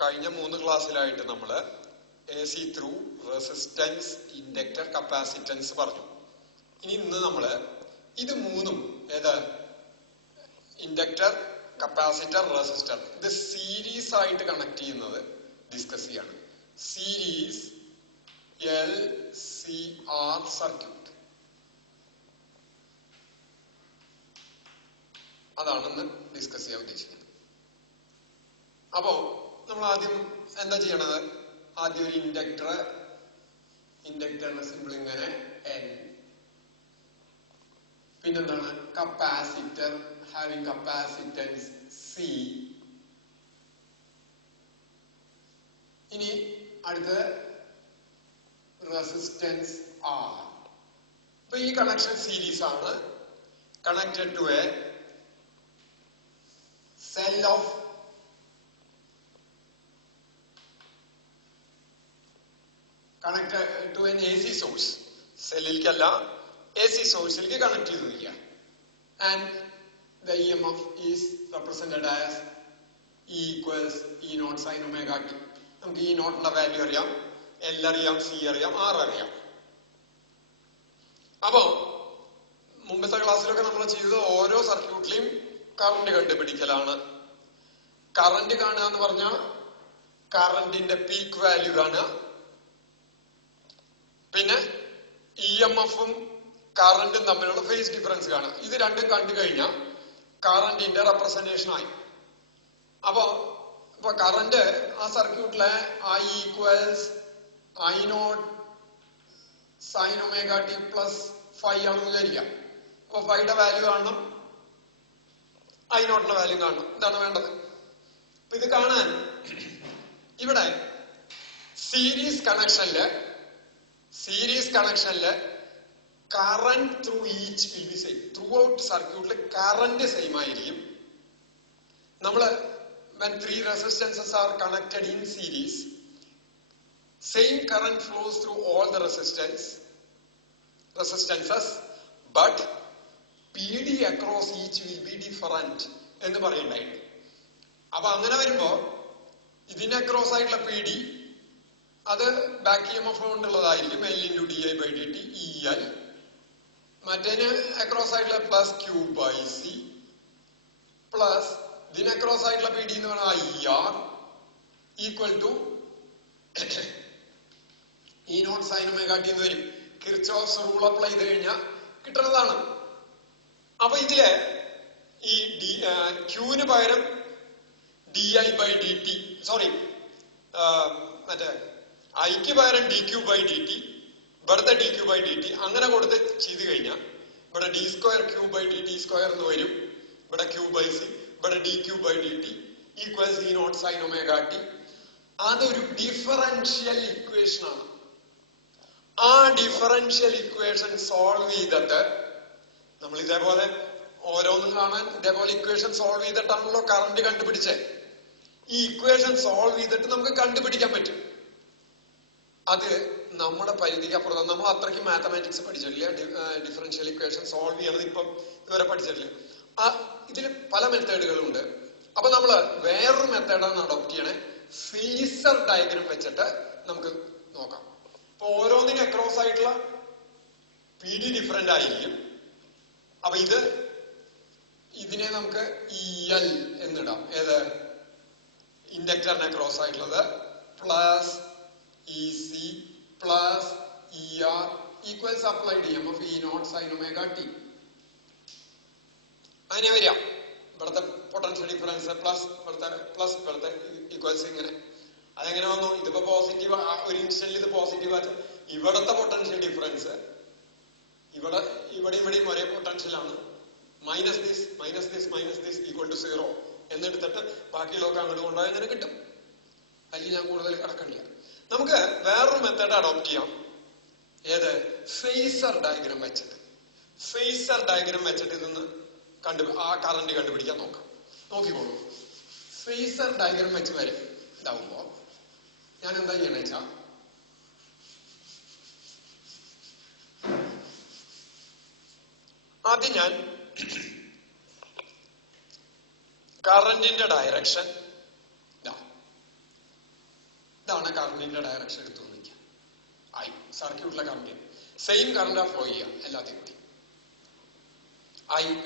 കഴിഞ്ഞ 3 ക്ലാസ്സിലായിട്ട് നമ്മൾ A C through, resistance, inductor, capacitance പറഞ്ഞു. ഇനി ഇന്ന് നമ്മൾ ഇത് മൂന്നും ഇൻഡക്ടർ, കപ്പാസിറ്റർ, റെസിസ്റ്റർ ഇത് സീരീസ് ആയിട്ട് കണക്ട് ചെയ്യുന്നത് ഡിസ്കസ് ചെയ്യാണ്. സീരീസ് LCR സർക്യൂട്ട് അതാണെന്ന് ഡിസ്കസ് ചെയ്യാൻ ഉദ്ദേശിക്കുന്നത്. അപ്പോ നമ്മൾ ആദ്യം എന്താ ചെയ്യണത്? ആദ്യം ഒരു ഇൻഡക്ടറിന്റെ സിമ്പിൾ ഇങ്ങനെ L, പിന്നെന്താണ് കപ്പാസിറ്റർ ഹാവിംഗ് കപ്പാസിറ്റൻസ് C. ഇനി അടുത്ത റെസിസ്റ്റൻസ് R. അപ്പൊ ഈ കണക്ഷൻ സീരീസ് ആണ്, connected to a cell of connected to an AC source. സെല്ലിലേക്കല്ല, AC സോഴ്സിലേക്ക് കണക്ട് ചെയ്തിരിക്കുക. And the EMF is represented as E equals E naught sin omega t. നമുക്ക് E നോട്ടിന്റെ value അറിയാം, L അറിയാം, C അറിയാം, R അറിയാം. അപ്പോ മുമ്പത്തെ ക്ലാസ്സിലൊക്കെ നമ്മൾ ചെയ്തത് ഓരോ സർക്യൂട്ടിലെയും കറണ്ട് കണ്ടുപിടിക്കലാണ്. കറണ്ട് കാണുക എന്ന് പറഞ്ഞാൽ കറണ്ടിന്റെ പീക്ക് വാല്യൂ കാണുക, പിന്നെ EMFും കറണ്ടും തമ്മിലുള്ള ഫേസ് ഡിഫറൻസ് കാണാം. ഇത് രണ്ടും കണ്ടു കഴിഞ്ഞാൽ കറണ്ടിന്റെ റെപ്രസെന്റേഷൻ ആയി. അപ്പൊ കറണ്ട് ആ സർക്യൂട്ടിലെ I equals I naught sine omega t plus 5 ആണെന്ന് വിചാരിക്കാം. അപ്പൊ 5യുടെ വാല്യൂ കാണണം, I നോട്ടിന്റെ വാല്യൂ കാണണം. ഇതാണ് വേണ്ടത്. അപ്പൊ ഇത് കാണാൻ ഇവിടെ സീരീസ് കണക്ഷനില് current through each will be same. Throughout സർക്യൂട്ടിൽ കറന്റ് സെയിം ആയിരിക്കും. നമ്മള് when 3 resistances are connected in series, same current flows through all the resistances, but PD across each will be different എന്ന് പറയുന്നുണ്ടായിരുന്നു. അപ്പൊ അങ്ങനെ വരുമ്പോ ഇതിന് അക്രോസ് ആയിട്ടുള്ള PD അത് ബാക്ക് EMF കൊണ്ടുള്ളതായിരിക്കും, L × di/dt EL. മറ്റേന് അക്രോസ് ആയിട്ടുള്ള plus Q by C plus ഇതിന് അക്രോസ് ആയിട്ടുള്ള PD എന്ന് പറഞ്ഞാൽ IR equal to E naught sine omega t എന്ന് വരും. കിർച്ചോഫ്സ് റൂൾ അപ്ലൈ ചെയ്ത് കഴിഞ്ഞാൽ കിട്ടുന്നതാണ്. അപ്പൊ ഇതില് ഈ Qന് പകരം di/dt, സോറി മറ്റേ ഐക്ക് പകരം dq/dt, ഇവിടുത്തെ dq/dt അങ്ങനെ കൊടുത്ത് ചെയ്ത് കഴിഞ്ഞാൽ ഇവിടെ d²q/dt² എന്ന് വരും. ഇവിടെ q/c, ഇവിടെ dq/dt equals E naught sine omega T. അതൊരു ഡിഫറൻഷ്യൽ ഇക്വേഷൻ ആണ്. ആ ഡിഫറൻഷ്യൽ ഇക്വേഷൻ സോൾവ് ചെയ്തിട്ട് നമ്മൾ ഇതേപോലെ ഓരോന്നും കാണാൻ ഇതേപോലെ ഇക്വേഷൻ സോൾവ് ചെയ്തിട്ടാണല്ലോ കറണ്ട് കണ്ടുപിടിച്ചേ. ഈ ഇക്വേഷൻ സോൾവ് ചെയ്തിട്ട് നമുക്ക് കണ്ടുപിടിക്കാൻ പറ്റും. അത് നമ്മുടെ പരിധിക്ക് അപ്പുറം. നമ്മൾ അത്രയ്ക്ക് മാത്തമാറ്റിക്സ് പഠിച്ചിട്ടില്ല. ഡിഫറൻഷ്യൽ ഇക്വേഷൻ സോൾവ് ചെയ്യണത് ഇപ്പം ഇതുവരെ പഠിച്ചിട്ടില്ല. ഇതില് പല മെത്തേഡുകളുണ്ട്. അപ്പൊ നമ്മള് വേറൊരു മെത്തേഡാണ് അഡോപ്റ്റ് ചെയ്യണേ. ഫേസർ ഡയഗ്രം വെച്ചിട്ട് നമുക്ക് നോക്കാം. അപ്പൊ ഓരോന്നിനും അക്രോസ് ആയിട്ടുള്ള PD ഡിഫറെന്റ് ആയിരിക്കും. അപ്പൊ ഇതിനെ നമുക്ക് EL എന്നിടാം. ഏത് ഇൻഡക്ടറിന് അക്രോസ് ആയിട്ടുള്ളത് plus EC plus ER equals applied EMF E naught sine omega T. അങ്ങനെ വരിക. ഇവിടുത്തെ പൊട്ടൻഷ്യൽ ഡിഫറൻസ് പ്ലസ് ഇവിടുത്തെ ഈക്വൽസ് ഇങ്ങനെ. അതെങ്ങനെ വന്നു? ഇതിപ്പോ പോസിറ്റീവ്, ഒരു ഇൻസ്റ്റന്റിൽ ഇത് പോസിറ്റീവ് ആച്ച ഇവിടുത്തെ പൊട്ടൻഷ്യൽ ഡിഫറൻസ് ഇവിടെയും ഒരേ പൊട്ടൻഷ്യലാണ്. മൈനസ് ദിസ് ഈക്വൽ ടു 0 എന്നെടുത്തിട്ട് ബാക്കിയുള്ളതൊക്കെ അങ്ങോട്ട് കൊണ്ടുപോയാൽ അങ്ങനെ കിട്ടും. അല്ലെങ്കിൽ ഞാൻ കൂടുതൽ കടക്കണില്ല. നമുക്ക് വേറൊരു മെത്തേഡ് അഡോപ്റ്റ് ചെയ്യാം. ഏത്? ഫേസർ ഡയഗ്രം വെച്ചിട്ട് ഇതൊന്ന് ആ കറന്റ് കണ്ടുപിടിക്കാൻ നോക്കാം. നോക്കിക്കോളൂ. ഫേസർ ഡയഗ്രം വെച്ച് വരും ഇതാവുമ്പോ ഞാൻ എന്താ ചെയ്യണേ വെച്ചാ, ആദ്യം ഞാൻ കറന്റിന്റെ ഡയറക്ഷൻ ഇതാണ് കറണ്ടിന്റെ ഡയറക്ഷൻ എടുത്തു നിൽക്കുക. സർക്യൂട്ടിലെ കറണ്ട് സെയിം കറണ്ടാ ഫ്ലോ ചെയ്യുക എല്ലാத்தைയും കൂടി.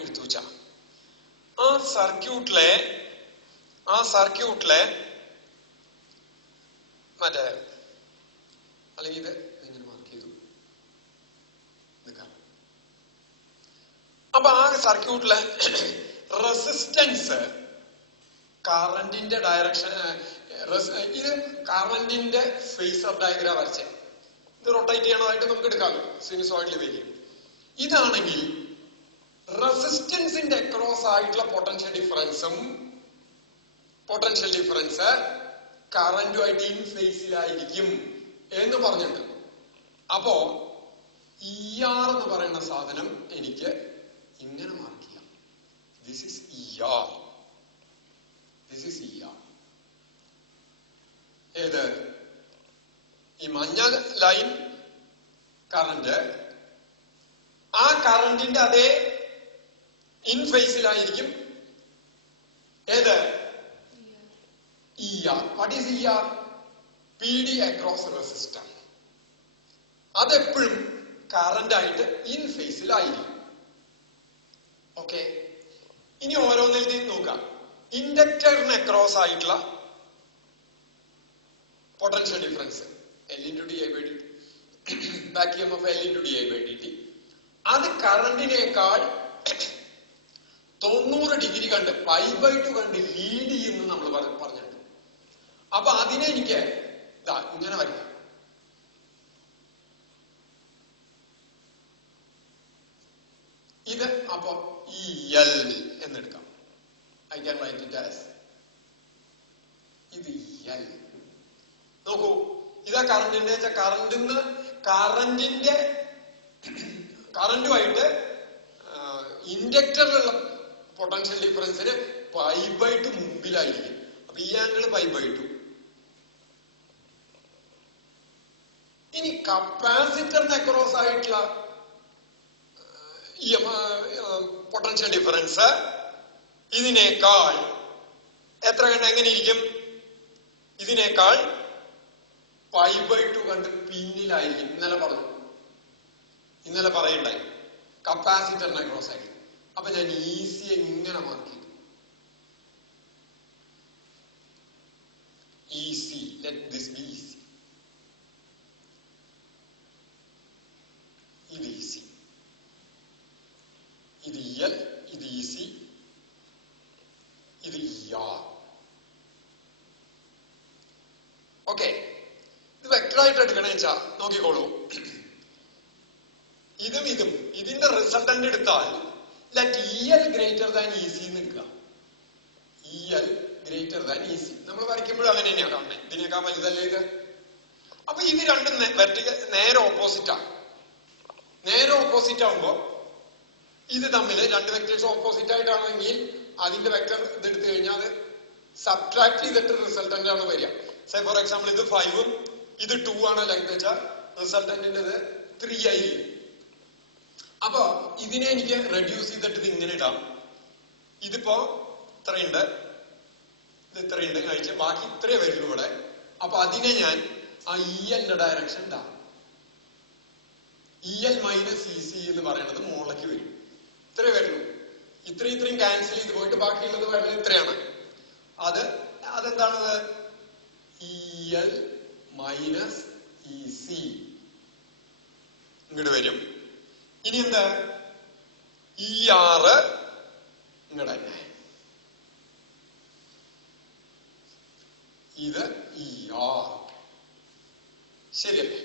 എടുത്തു വെച്ച ആ സർക്യൂട്ടിലെ മറ്റേ അല്ലെങ്കിൽ ഇത് എങ്ങനെ മാർക്ക് ചെയ്തു. അപ്പൊ ആ സർക്യൂട്ടിലെ റെസിസ്റ്റൻസ് കറണ്ടിന്റെ ഡയറക്ഷൻ, ഇത് കറണ്ടിന്റെ ഫേസർ ഡയഗ്രാം വരച്ചേ. ഇത് റൊട്ടേറ്റ് ചെയ്യണതായിട്ട് നമുക്ക് എടുക്കാമല്ലോ സിനുസോയിഡിൽ വരിക. ഇതാണെങ്കിൽ റെസിസ്റ്റൻസിന്റെ അക്രോസ് ആയിട്ടുള്ള പൊട്ടൻഷ്യൽ ഡിഫറൻസ് കറന്റുമായിട്ട് ഇൻ ഫേസിലായിരിക്കും എന്ന് പറഞ്ഞിട്ടുണ്ട്. അപ്പോ ER എന്ന് പറയുന്ന സാധനം എനിക്ക് ഇങ്ങനെ മാർക്ക് ചെയ്യാം. This is ER. ഏത് ഈ മഞ്ഞ ലൈൻ കറന്റ്, ആ കറന്റിന്റെ അതേ ഇൻ ഫേസിലായിരിക്കും ഏത് ER. What is ER? PD across resistor. അതെപ്പോഴും കറന്റ് ആയിട്ട് ഇൻ ഫേസിലായിരിക്കും. ഓക്കെ, ഇനി ഓരോന്നിൽ നോക്കാം. ഇൻഡക്ടറിന് അക്രോസ് ആയിട്ടുള്ള potential difference L×di/dt, back EMF L×di/dt, അത് കറണ്ടിനേക്കാൾ 90 ഡിഗ്രി കണ്ട് π/2 കണ്ട് ലീഡ് ചെയ്യുന്നു നമ്മൾ പറഞ്ഞിട്ടുണ്ട്. അപ്പൊ അതിനെ എനിക്ക് ഇങ്ങനെ വരിക. ഇത് അപ്പൊ EL എന്നെടുക്കാം. I can right it as ഇത് EL. നോക്കൂ, ഇതാ കറണ്ടിന്റെ കറന്റുമായിട്ട് ഇൻഡക്ടറിലുള്ള പൊട്ടൻഷ്യൽ ഡിഫറൻസിന് π/2 മുമ്പിലായിരിക്കും. അപ്പൊ ഈ ആംഗിൾ π/2. ഇനി കപ്പാസിറ്ററിന് അക്രോസ് ആയിട്ടുള്ള പൊട്ടൻഷ്യൽ ഡിഫറൻസ് ഇതിനേക്കാൾ എത്ര കണ്ട് എങ്ങനെ ഇരിക്കും? ഇതിനേക്കാൾ π/2 കണ്ട് പിന്നിലായിരിക്കും. ഇന്നലെ പറയണ്ടായി കപ്പാസിറ്ററിന് അക്രോസ് ആയിട്ട്. അപ്പൊ ഞാൻ ഈസി എങ്ങനെ മാർക്ക് ചെയ്തു? Easy, let this be easy. ഇത് ഈസി, ഇത് EL, ഇത് EC, ഇത് ER. ഓക്കെ, ഇത് വെക്ടറായിട്ട് എടുക്കണേ വെച്ചാ നോക്കിക്കോളൂ. ഇതും ഇതിന്റെ റിസൾട്ടന്റ് എടുത്താൽ let EL greater than EC നിൽക്കുക. EL ഗ്രേറ്റർ ദാൻ EC നമ്മൾ വരയ്ക്കുമ്പോഴും അങ്ങനെ തന്നെയാണ് കാണുന്നത്. ഇതിനേക്കാൾ വലുതല്ലേ ഇത്? അപ്പൊ ഇത് രണ്ടും നേരെ ഓപ്പോസിറ്റാണ്. നേരെ ഓപ്പോസിറ്റ് ആകുമ്പോ ഇത് തമ്മിൽ രണ്ട് വെക്ടേഴ്സ് ഓപ്പോസിറ്റ് ആയിട്ടാണെങ്കിൽ അതിന്റെ വെക്ടർ ഇതെടുത്തു കഴിഞ്ഞാൽ അത് സബ്ട്രാക്ട് ചെയ്തിട്ട് റിസൾട്ടന്റ് ആണ് വരിക. സേ ഫോർ എക്സാമ്പിൾ ഇത് 5ഉം ഇത് 2 ആണ് ലെങ്ത് വെച്ചാൽ റിസൾട്ടന്റിന്റെ 3 ആയിരിക്കും. അപ്പൊ ഇതിനെ എനിക്ക് റെഡ്യൂസ് ചെയ്തിട്ട് ഇത് ഇങ്ങനെ ഇടാം. ഇതിപ്പോ ഇത്രയുണ്ട്, ഇത് ഇത്രയുണ്ട് കഴിച്ച് ബാക്കി ഇത്രേ വരുള്ളൂ ഇവിടെ. അപ്പൊ അതിനെ ഞാൻ ആ EL-ന്റെ ഡയറക്ഷൻ ഇടാം. EL മൈനസ് EC എന്ന് പറയുന്നത് മുകളിലേക്ക് വരും. ഇത്രേ വരുള്ളൂ. ഇത്രയും ക്യാൻസൽ ചെയ്ത് പോയിട്ട് ബാക്കിയുള്ളത് വരുന്നത് ഇത്രയാണ്. അതെന്താണത്? EL മൈനസ് EC ഇങ്ങോട്ട് വരും. ഇനി എന്താ? ER ഇങ്ങോട്ട് തന്നെ. ഇത് ER. ശരിയല്ലേ?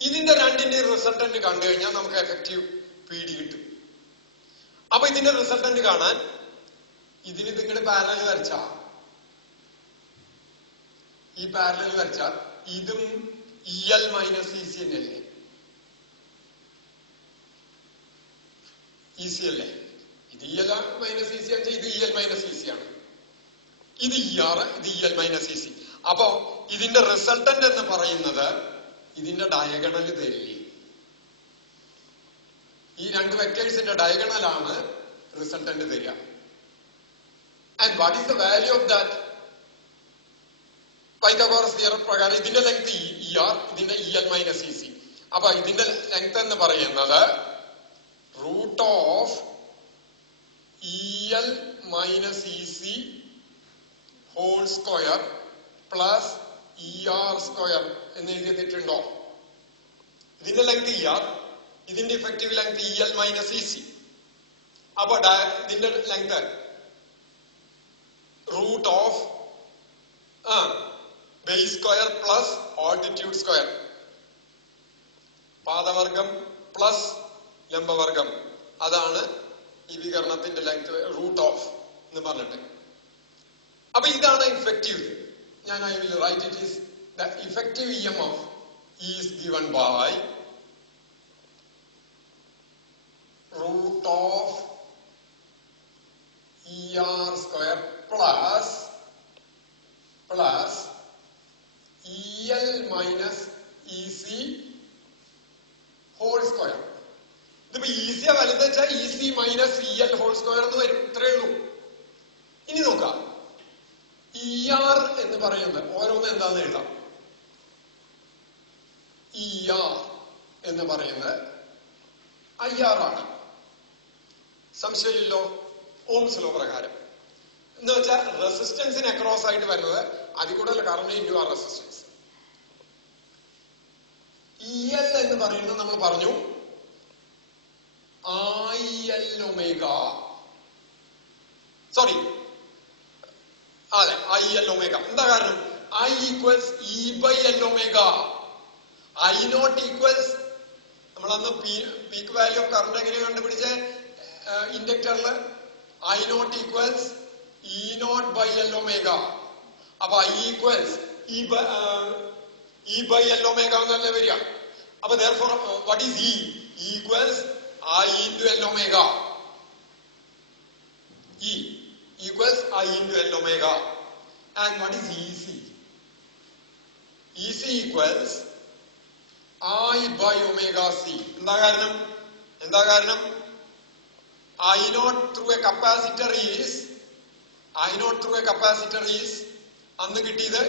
ഇതിന്റെ രണ്ടിന്റെ റിസൾട്ടന്റ് കണ്ടു കഴിഞ്ഞാൽ നമുക്ക് എഫക്റ്റീവ് PD കിട്ടും. അപ്പൊ ഇതിന്റെ റിസൾട്ടന്റ് കാണാൻ ഇതിന് ഇങ്ങോട്ട് പാരലൽ വരച്ചാ, ഈ പാരലൽ വരച്ചാൽ ഇതും EL മൈനസ് EC തന്നെയല്ലേ? EC അല്ലേ? ഇത് EL മൈനസ് EC ആണെന്ന് വെച്ചാൽ ഇത് EL മൈനസ് EC ആണ്. ഇത് ER, ഇത് EL മൈനസ് EC. അപ്പോ ഇതിന്റെ റിസൾട്ടന്റ് എന്ന് പറയുന്നത് ഇതിന്റെ ഡയഗണൽ തരില്ലേ? ഈ രണ്ട് വെക്ടേഴ്സിന്റെ ഡയഗണലാണ് റിസൾട്ടന്റ് തരിക. And what is the value of that? Pythagoras theorem പ്രകാരം ഇതിന്റെ ലെങ്ത് ER, ഇതിന്റെ EL മൈനസ് EC. അപ്പൊ ഇതിന്റെ ലെങ്ത് എന്ന് പറയുന്നത് root of EL minus EC whole square plus ER square എന്ന് എഴുതിയിട്ടുണ്ടോ? ഇതിന്റെ ലെങ്ത് ER, ഇതിന്റെ effective length EL minus EC. അപ്പൊ ഇതിന്റെ length root of base square plus altitude square, പാദവർഗം പ്ലസ് ലംബവർഗം, അതാണ് ഈ വികരണത്തിന്റെ ലെങ്ത് റൂട്ട് ഓഫ് എന്ന് പറഞ്ഞിട്ട്. അപ്പൊ ഇതാണ് ഇഫക്റ്റീവ്. ഞാൻ I will write it is the effective EMF is given by root of ER square plus EL minus EC whole square. ഇതിപ്പോ EC വലുത് വെച്ചാൽ EC minus EL whole square എന്ന് വരും. ഇത്രേ ഉള്ളൂ. ഇനി നോക്കാം, ER എന്ന് പറയുന്നത് ഓരോന്ന് എന്താന്ന് എഴുതാം. ER എന്ന് പറയുന്നത് IR ആണ്. സംശയമില്ലല്ലോ, ഓംസ് ലോ പ്രകാരം. എന്ന് വെച്ചാൽ റെസിസ്റ്റൻസിന് അക്രോസ് ആയിട്ട് വരുന്നത് അതിൽ കൂടുതൽ കറണ്ട് ഇൻറ്റു ആ റെസിസ്റ്റൻസ്. EL എന്ന് പറയുന്നത് നമ്മൾ പറഞ്ഞു IL ഒമേഗ, സോറി അതെ IL ഒമേഗ. എന്താ കാരണം? I equals E by L omega. I naught equals, നമ്മളന്ന് പീക്ക് വാല്യൂ ഓഫ് കറണ്ട് എങ്ങനെയാണ് കണ്ടുപിടിച്ചേ ഇൻഡക്ടറില്? I naught equals E naught by L omega. അപ്പൊ I equals E by L omega എന്നല്ലേ വരിക. അപ്പൊ therefore what is E? E equals I into L omega. E equals I into L omega. And what is EC? EC equals I by omega C. എന്താ കാരണം? I naught through a capacitor is അന്ന് കിട്ടിയത്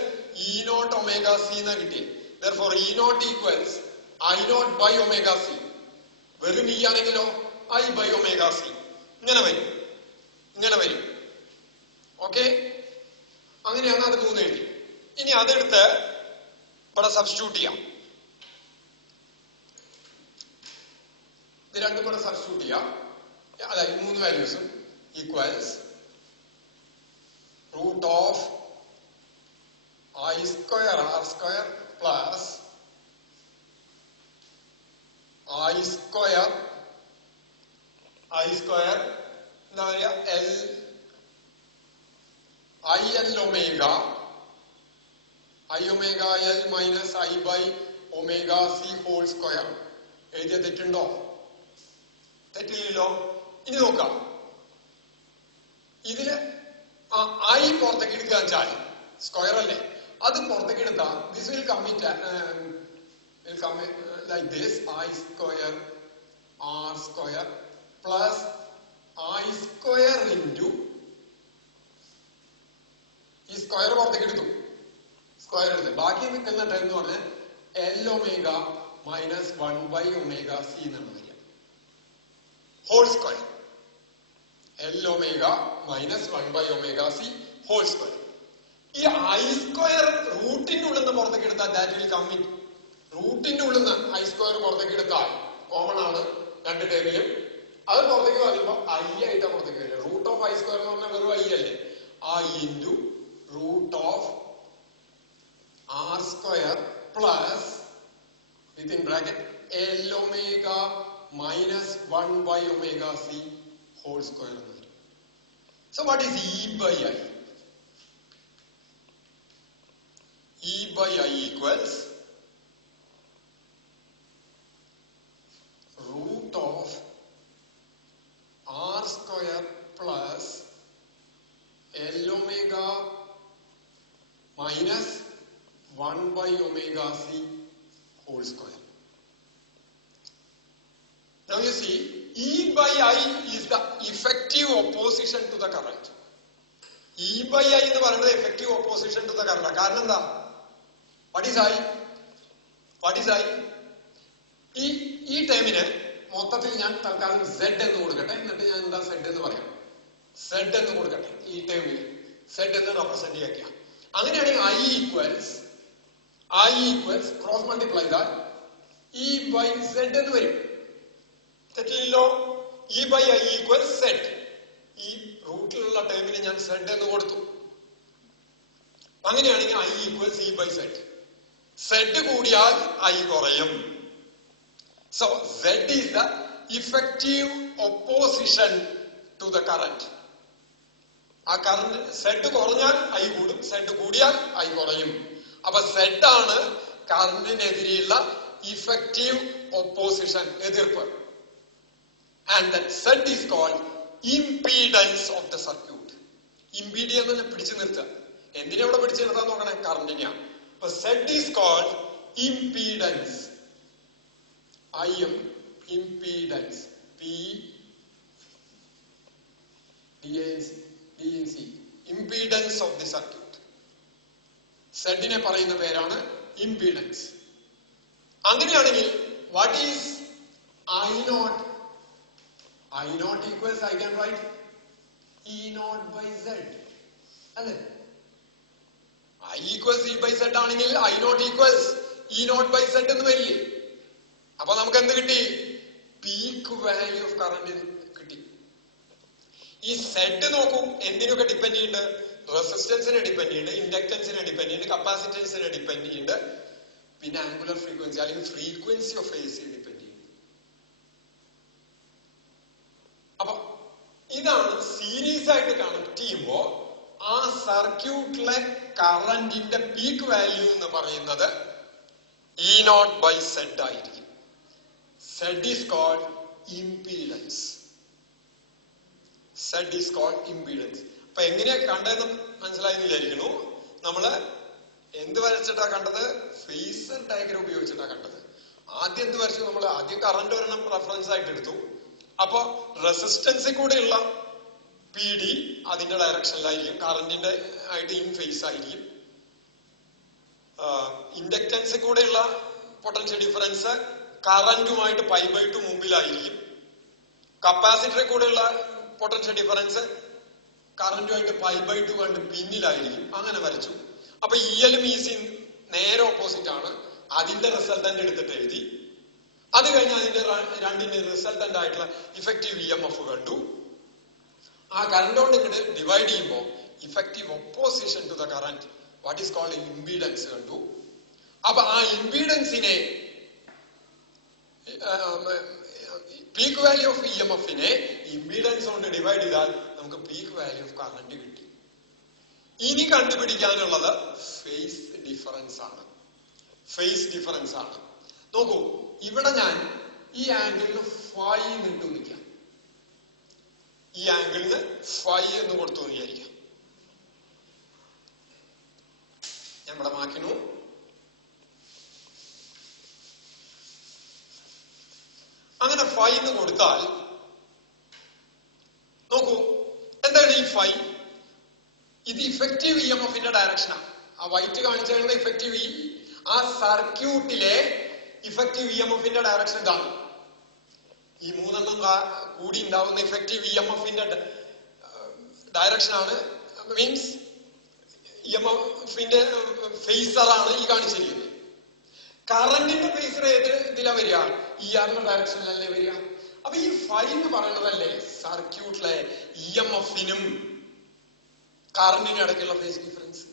E naught omega C എന്നാ കിട്ടിയത്. Therefore E naught equals I naught by omega C. വെറും E ആണെങ്കിലോ I by omega C. ഇങ്ങനെ വരും. ഓക്കെ, അങ്ങനെയാണ് അത് 3 എഴുതി. ഇനി അതെടുത്ത് ഇവിടെ സബ്സ്റ്റിറ്റ്യൂട്ട് ചെയ്യാം. ഇത് രണ്ടും കൂടെ സബ്സ്റ്റിറ്റ്യൂട്ട് ചെയ്യാം. അതായത് 3 വാല്യൂസും equals root of I square R square plus I square എന്താ പറയാ IL omega L minus I by omega C whole square. എഴുതിയ തെറ്റുണ്ടോ? തെറ്റില്ലല്ലോ. ഇനി നോക്കാം, ഇതില് I പുറത്തേക്ക് എടുക്കുക വെച്ചാൽ സ്ക്വയർ അല്ലേ, അത് പുറത്തേക്ക് എടുത്താൽ this will come like this I square R square plus I square into ഈ സ്ക്വയർ പുറത്തേക്ക് എടുത്തു, സ്ക്വയർ എടുത്ത് ബാക്കി നിൽക്കുന്ന ടൈം എന്ന് പറഞ്ഞാൽ L omega minus 1 by omega C എന്നാണ് വരിക. Whole square L omega minus 1 by omega C whole square. ഈ I സ്ക്വയർ റൂട്ടിന്റെ ഉള്ളിൽ നിന്ന് പുറത്തേക്ക് എടുത്താൽ ദാറ്റ് വിൽ കം ഇൻ. റൂട്ടിന്റെ ഉള്ളിൽ നിന്ന് I സ്ക്വയർ പുറത്തേക്ക് എടുത്താൽ കോമൺ ആണ് രണ്ട് ടേമിലും. അത് പുറത്തേക്ക് വരുമ്പോ I ആയിട്ടാ പുറത്തേക്ക് വരിക. റൂട്ട് ഓഫ് I സ്ക്വയർ എന്ന് പറഞ്ഞാൽ വെറും I അല്ലേ. I into root of R square plus within bracket L omega minus 1 by omega C whole square എന്ന് വരും. So what is E by I? E by I equals root of R square plus L omega minus 1 by omega C whole square. Now you see, E by I is the effective opposition to the current. E by I എന്ന് പറയുന്നത് effective opposition to the current. കാരണം എന്താ? What is I? What is I? ഈ ടൈമിന് മൊത്തത്തിൽ ഞാൻ തൽക്കാലം Z എന്ന് കൊടുക്കട്ടെ. എന്നിട്ട് ഞാൻ എന്താ സെഡ് എന്ന് പറയാം. സെഡ് എന്ന് കൊടുക്കട്ടെ. ഈ ടൈമില് സെഡ് എന്ന് റെപ്രസെന്റ് ചെയ്യാം. അങ്ങനെയാണെങ്കിൽ ഐ ഈക്വൽസ് ക്രോസ് മൾട്ടിപ്ലൈ ചെയ്താൽ ഇ ബൈ സെഡ് എന്ന് വരും. തെറ്റില്ലല്ലോ? E by I equals Z. ഈ റൂട്ടിലുള്ള ടേമിന് ഞാൻ സെഡ് എന്ന് കൊടുത്തു. അങ്ങനെയാണെങ്കിൽ I equals E by Z. Z കൂടിയാൽ ഐ കുറയും. So Z is the effective opposition to the current. ആ കറന്റ് സെഡ് കുറഞ്ഞാൽ ഐ കൂടും, സെഡ് കൂടിയാൽ ഐ കുറയും. അപ്പൊ സെഡ് ആണ് കറന്റിനെതിരെയുള്ള ഇഫക്റ്റീവ് ഒപ്പോസിഷൻ, എതിർപ്പ്. And that Z is called impedance of the circuit. Impedance എന്ന് പിടിച്ചു നിർത്തുക. എന്തിനാ ഇവിടെ പിടിച്ചു നിർത്താൻ നോക്കണേ? കറന്റിനെയാണ്. അപ്പൊ Z is called impedance. I M impedance, PDNC, impedance of the circuit. സെഡിനെ പറയുന്ന പേരാണ് ഇംപീഡൻസ്. അങ്ങനെയാണെങ്കിൽ what is I naught? I naught equals I can write E naught by Z അല്ലെ? I equals E by Z ആണെങ്കിൽ I naught equals E naught by Z എന്ന് വരില്ലേ? അപ്പൊ നമുക്ക് എന്ത് കിട്ടി? പീക്ക് വാല്യൂ ഓഫ് കറന്റ് കിട്ടി. ഈ സെഡ് നോക്കൂ, എന്തിനൊക്കെ ഡിപ്പെൻഡ് ചെയ്യുന്നുണ്ട്? റെസിസ്റ്റൻസിനെ ഡിപ്പെൻഡ് ചെയ്യുന്നുണ്ട്, ഇൻഡക്ടൻസിനെ ഡിപ്പെൻഡ് ചെയ്യുന്നുണ്ട്, കപ്പാസിറ്റൻസിനെ ഡിപ്പെൻഡ് ചെയ്യുന്നുണ്ട്, പിന്നെ ആംഗുലർ ഫ്രീക്വൻസി അല്ലെങ്കിൽ ഫ്രീക്വൻസി ഓഫ് AC ഡിപ്പെൻഡ് ചെയ്യുന്നു. അപ്പൊ ഇതാണ് സീരീസ് ആയിട്ട് കണക്ട് ചെയ്യുമ്പോ ആ സർക്യൂട്ടിലെ കറന്റിന്റെ പീക്ക് വാല്യൂ എന്ന് പറയുന്നത് E naught by Z ആയിരിക്കും. Z is called impedance. Z is called impedance. അപ്പൊ എങ്ങനെയാ കണ്ടതെന്ന് മനസ്സിലായെന്ന് വിചാരിക്കുന്നു. നമ്മള് എന്ത് വരച്ചിട്ടാ കണ്ടത്? ഫേസർ ഡയഗ്രം ഉപയോഗിച്ചിട്ടാ കണ്ടത്. ആദ്യം എന്ത് വരച്ചു? നമ്മൾ ആദ്യം കറന്റ് ഒരെണ്ണം റെഫറൻസ് ആയിട്ട് എടുത്തു. അപ്പൊ റെസിസ്റ്റൻസിൽ കൂടെയുള്ള PD അതിന്റെ ഡയറക്ഷനിലായിരിക്കും, കറന്റിന്റെ ആയിട്ട് ഇൻ ഫേസ് ആയിരിക്കും. ഇൻഡക്ടൻസിൽ കൂടെയുള്ള പൊട്ടൻഷ്യൽ ഡിഫറൻസ് കറന്റുമായിട്ട് π/2 മുമ്പിലായിരിക്കും. കപ്പാസിറ്ററിൽ കൂടെയുള്ള പൊട്ടൻഷ്യൽ ഡിഫറൻസ് കറന്റുമായിട്ട് π/2 കണ്ട് പിന്നിലായിരിക്കും. അങ്ങനെ വരച്ചു. അപ്പൊ ELും ECയും നേരെ ഓപ്പോസിറ്റ് ആണ്. അതിന്റെ റിസൾട്ടന്റ് എടുത്തിട്ട് എഴുതി. അത് കഴിഞ്ഞ് അതിന്റെ രണ്ടിന്റെ റിസൾട്ടന്റ് ആയിട്ടുള്ള ഇഫക്റ്റീവ് EMF കണ്ടു. ആ കറന്റ് കൊണ്ട് ഇങ്ങോട്ട് ഡിവൈഡ് ചെയ്യുമ്പോൾ effective opposition to the current, what is called impedance കണ്ടു. അപ്പൊ ആ ഇംപീഡൻസിനെ, പീക്ക് വാല്യൂ ഓഫ് EMFനെ ഇംപീഡൻസ് കൊണ്ട് ഡിവൈഡ് ചെയ്താൽ നമുക്ക് പീക്ക് വാല്യൂ ഓഫ് കറന്റ് കിട്ടി. ഇനി കണ്ടുപിടിക്കാനുള്ളത് ഫേസ് ഡിഫറൻസ് ആണ്. ഫേസ് ഡിഫറൻസ് ആണ്. നോക്കൂ, ഇവിടെ ഞാൻ ഈ ആംഗിളിന് ഫൈ എന്നിട്ട് വിളിക്കാം. ഈ ആംഗിളിന് ഫൈ എന്ന് കൊടുത്തു വിചാരിക്കാം. ഞാൻ ഇവിടെ മാറ്റുന്നു. അങ്ങനെ ഫൈ എന്ന് കൊടുത്താൽ നോക്കൂ, എന്താണ് ഈ ഫൈ? ഇത് ഇഫക്റ്റീവ് EMFന്റെ ഡയറക്ഷനാണ്. ആ വൈറ്റ് കാണിച്ചിരുന്ന ഇഫക്റ്റീവ് ആ സർക്യൂട്ടിലെ ഇഫക്റ്റീവ് EMFന്റെ ഡയറക്ഷൻ ഇതാണ്. ഈ മൂന്നെണ്ണം കൂടി ഉണ്ടാവുന്ന ഇഫക്റ്റീവ് EMFന്റെ ഡയറക്ഷനാണ്, മീൻസ് EMFന്റെ ഫേസറാണ് ഈ കാണിച്ചിരിക്കുന്നത്. കറന്റിന്റെ ഫേസർ ഏത് ഇതിലാ വരിക? ERന്റെ ഡയറക്ഷനിലല്ലേ വരിക. അപ്പൊ ഈ ഫൈ എന്ന് പറയുന്നതല്ലേ സർക്യൂട്ടിലെ EMFനും കറന്റിനും ഇടയ്ക്കുള്ള ഫേസ് ഡിഫറൻസ്.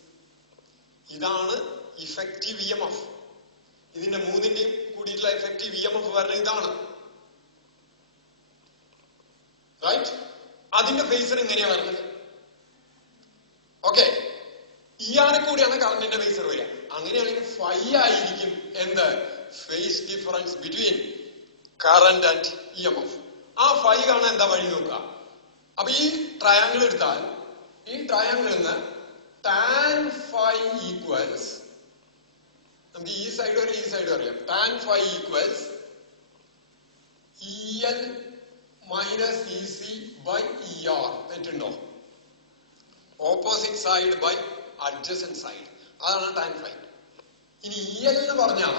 ഇതാണ് ഇഫക്റ്റീവ് EMF. ഇതിന്റെ മൂന്നിന്റെയും കൂടിയിട്ടുള്ള ഇഫക്റ്റീവ് EMF വരുന്നത് ഇതാണ്, റൈറ്റ്? അതിന്റെ ഫേസർ ഇങ്ങനെയാ വരുന്നത്. ഓക്കെ, ER കൂടിയാണ് കറന്റിന്റെ ഫേസർ വരിക. അങ്ങനെയാണെങ്കിൽ ഫൈ ആയിരിക്കും എന്ത്? Phase difference between current and EMF. ആ ഫൈ കാണാൻ എന്താ വഴി നോക്കുക. അപ്പൊ ഈ ട്രയാങ്കിൾ എടുത്താൽ ഈ ട്രയാങ്കിളിൽ നിന്ന് ടാൻ ഫൈ ഈക്വൽസ്, നമുക്ക് ഈ സൈഡ് വരെ ഈ സൈഡ് അറിയാം. Tan phi equals EL minus EC by ER. തെറ്റുണ്ടോ? Opposite side by adjacent side, അതാണ് ടാൻ ഫൈ. ഇനി EL എന്ന് പറഞ്ഞാൽ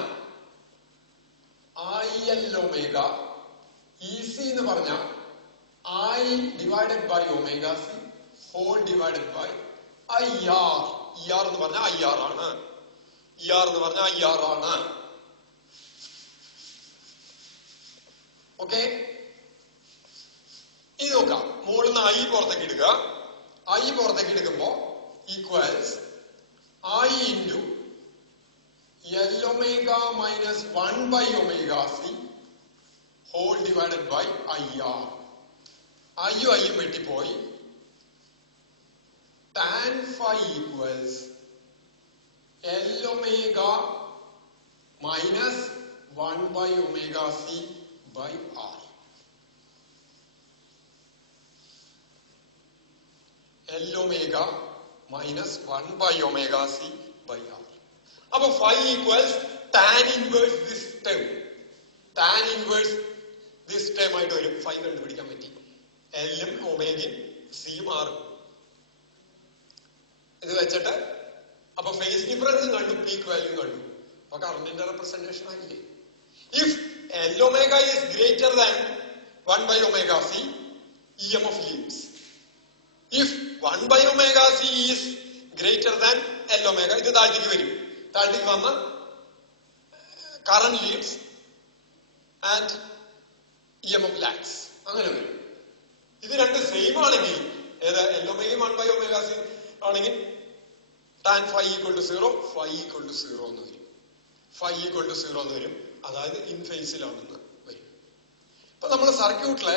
IL ഒമേഗ, EC എന്ന് പറഞ്ഞാൽ I divided by omega C whole divided by IR. ER എന്ന് പറഞ്ഞാൽ IR ആണ്. ER എന്ന് പറഞ്ഞാൽ IR ആണ്. ഓക്കെ, ഇത് നോക്കാം. മുകളിൽ നിന്ന് I പുറത്തേക്ക് എടുക്കുക. I പുറത്തേക്ക് എടുക്കുമ്പോ equals I into L omega minus 1 by omega C whole divided by IR. I വെട്ടിപ്പോയി. Tan phi equals L omega minus 1 by omega C by R. L omega minus 1 by omega C by R. Now phi equals tan inverse this term. Tan inverse this term ആയിട്ട് വരും. phi കണ്ടുപിടിക്കാൻ പറ്റി. L ഉം ഒമേഗയും C ഉം R. ഇത് വെച്ചിട്ട് അപ്പൊ face ഡിഫറൻസും കണ്ടു, പീക്ക് വാല്യൂ കണ്ടു. അപ്പൊ കറണ്ടിന്റെ റെപ്രസെന്റേഷൻ ആയില്ലേ? If L omega is greater than 1 by omega C, EMF leads. If 1 by omega C is greater than L omega, ഇത് താഴ്ത്തിക്ക് വരും. താഴ്ത്തിക്ക് വന്ന current leads and EMF lags. അങ്ങനെ വരും. ഇത് രണ്ട് സെയിം ആണെങ്കിൽ, ഏത് L omega 1 by omega C ആണെങ്കിൽ tan phi equal to 0, phi equal to 0 എന്ന് വരും. phi equal to 0 എന്ന് വരും. അതായത് ഇൻ ഫേസിലാണെന്ന് വരും. ഇപ്പൊ നമ്മൾ സർക്യൂട്ടിലെ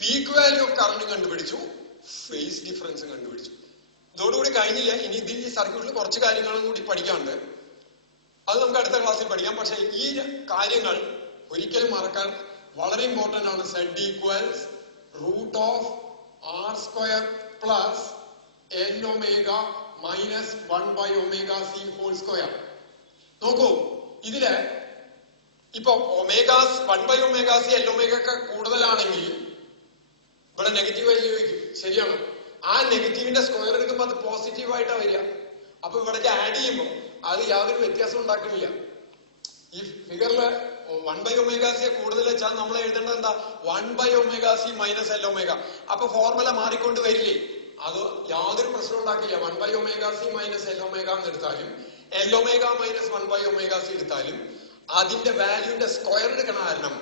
പീക്ക് വാല്യൂ ഓഫ് കറണ്ട് കണ്ടുപിടിച്ചു, ഫേസ് ഡിഫറൻസ് കണ്ടുപിടിച്ചു. ഇതോടുകൂടി കഴിഞ്ഞില്ല. ഇനി ഇതിൽ ഈ സർക്യൂട്ടിൽ കുറച്ച് കാര്യങ്ങളും കൂടി പഠിക്കാനുണ്ട്. അത് നമുക്ക് അടുത്ത ക്ലാസ്സിൽ പഠിക്കാം. പക്ഷെ ഈ കാര്യങ്ങൾ ഒരിക്കലും മറക്കാൻ വളരെ ഇമ്പോർട്ടന്റ് ആണ്. Z equals root of R square plus L omega minus 1 by omega C whole square. നോക്കൂ, ഇതില് ഇപ്പൊ omegas 1 by omega C L omega ഒക്കെ കൂടുതലാണെങ്കിൽ ഇവിടെ നെഗറ്റീവ് വാല്യൂ വയ്ക്കും. ശരിയാണ്. ആ നെഗറ്റീവിന്റെ സ്ക്വയർ എടുക്കുമ്പോൾ അത് പോസിറ്റീവ് ആയിട്ടാ വരിക. അപ്പൊ ഇവിടേക്ക് ആഡ് ചെയ്യുമ്പോൾ അത് യാതൊരു വ്യത്യാസം ഉണ്ടാക്കുന്നില്ല. ഈ ഫിഗറില് 1 ബൈ ഒമേഗ C കൂടുതൽ വെച്ചാൽ നമ്മൾ എഴുതേണ്ടത് എന്താ? 1 by omega C minus L omega. അപ്പൊ ഫോർമുല മാറിക്കൊണ്ട് വരില്ലേ? അത് യാതൊരു പ്രശ്നം ഉണ്ടാക്കില്ല. 1 by omega C minus L omega എന്ന് എടുത്താലും L omega minus 1 by omega C എടുത്താലും അതിന്റെ വാല്യൂന്റെ സ്ക്വയർ എടുക്കണ കാരണം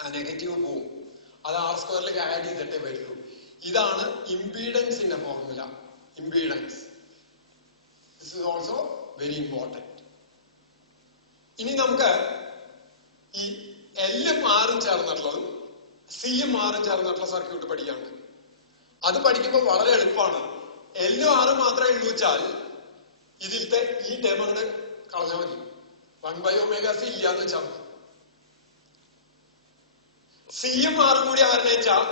ആ നെഗറ്റീവ് പോവും. അത് R സ്ക്വയറിലേക്ക് ആഡ് ചെയ്തിട്ടേ വരുള്ളൂ. ഇതാണ് ഇംപീഡൻസിന്റെ formula. Impedance this is also very important. ഇനി നമുക്ക് ഈ L-ഉം R-ഉം ചേർന്നിട്ടുള്ളതും C-യും R-ഉം ചേർന്നിട്ടുള്ള സർക്യൂട്ട് പഠിക്കാനുണ്ട്. അത് പഠിക്കുമ്പോൾ വളരെ എളുപ്പമാണ്. L-ഉം R-ഉം മാത്രമേ ഉള്ളൂ വെച്ചാൽ ഇതിലത്തെ ഈ ടേം അങ്ങോട്ട് കളഞ്ഞാൽ മതി. 1 ബൈ ഒമേഗ C ഇല്ലാന്ന് വെച്ചാൽ മതി. C-യും R-ഉം കൂടി അവരുടെ വെച്ചാൽ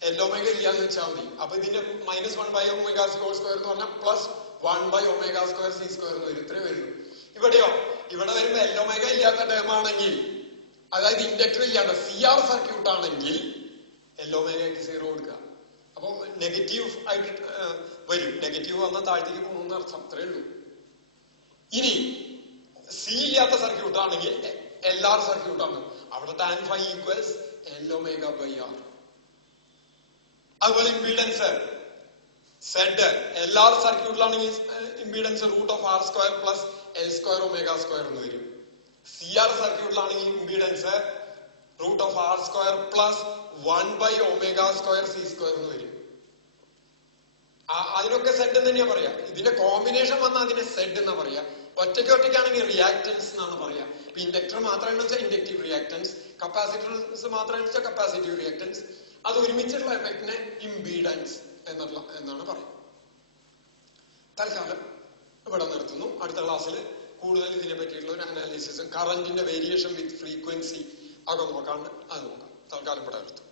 L ഒമേഗ ഇല്ലാന്ന് വെച്ചാൽ മതി. അപ്പൊ ഇതിന്റെ minus 1 by omega C whole square എന്ന് പറഞ്ഞാൽ plus 1 by omega square C square എന്ന് വരും. ഇത്രേ വരുള്ളൂ. ഇവിടെയോ ഇവിടെ വരുമ്പോ L ഒമേഗ ഇല്ലാത്ത ടേം ആണെങ്കിൽ, അതായത് ഇൻഡക്ടർ ഇല്ലാത്ത CR സർക്യൂട്ട് ആണെങ്കിൽ L ഒമേഗയ്ക്ക് 0 കൊടുക്കുക. അപ്പൊ നെഗറ്റീവ് ആയിട്ട് വരും. നെഗറ്റീവ് വന്നാൽ താഴ്ത്തേക്ക് പോകുന്ന അർത്ഥം. അത്രേ ഉള്ളൂ. ഇനി C ഇല്ലാത്ത സർക്യൂട്ട് ആണെങ്കിൽ LR സർക്യൂട്ട് ആണ്. അവിടെ tan phi equals L omega by R. അതുപോലെ ഇംപീഡൻസ് Z LR സർക്യൂട്ടിലാണെങ്കിൽ impedance root of R square plus L square omega square എന്ന് വരും. CR സർക്യൂട്ടിലാണെങ്കിൽ impedance root of R square plus 1 by omega square C square എന്ന് വരും. അതിനൊക്കെ Z എന്ന് തന്നെയാ പറയാ. ഇതിന്റെ കോമ്പിനേഷൻ വന്നാൽ അതിനെ Z എന്നാ പറയാ. ഒറ്റയ്ക്കാണെങ്കിൽ റിയാക്ടൻസ് എന്നാണ് പറയാ. ഇപ്പൊ ഇൻഡക്ടർ മാത്രമാണെന്ന് വെച്ചാൽ ഇൻഡക്റ്റീവ് റിയാക്ടൻസ്, കപ്പാസിറ്റൻസ് മാത്രമാണെന്ന് വെച്ചാൽ കപ്പാസിറ്റീവ് റിയാക്ടൻസ്. അത് ഒരുമിച്ചുള്ള എഫക്റ്റിനെ ഇംപീഡൻസ് എന്നാണ് പറയുന്നത്. തൽക്കാലം ഇവിടെ നിർത്തുന്നു. അടുത്ത ക്ലാസ്സിൽ കൂടുതൽ ഇതിനെ പറ്റിയിട്ടുള്ള ഒരു അനാലിസിസും കറന്റിന്റെ വേരിയേഷൻ വിത്ത് ഫ്രീക്വൻസി ഒക്കെ നോക്കാണ്ട് അത് നോക്കാം. തൽക്കാലം ഇവിടെ നിർത്തും.